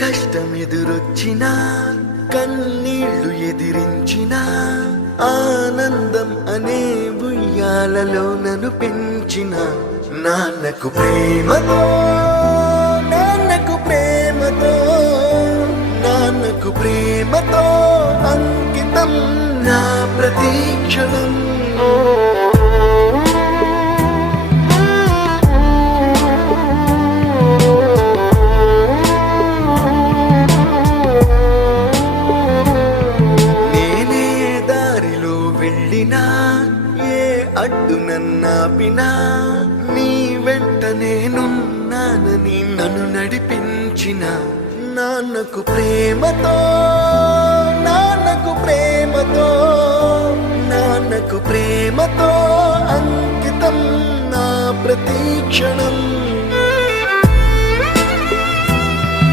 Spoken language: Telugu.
కష్టమెదురొచ్చినా కన్నీళ్లు ఎదిరించినా ఆనందం అనే ఉయ్యాలలో నన్ను పెంచిన నాన్నకు ప్రేమతో నాన్నకు ప్రేమతో నాన్నకు ప్రేమతో అంకితం నా ప్రతీక్షణం. నేనే దారిలో వెళ్ళినా ఏ అడ్డు నన్నాపినా నీ వెంట నేనున్నానని నన్ను నడిపించిన నాన్నకు ప్రేమతో నాన్నకు ప్రేమతో నాన్నకు ప్రేమతో అంకితం నా ప్రతీక్షణం.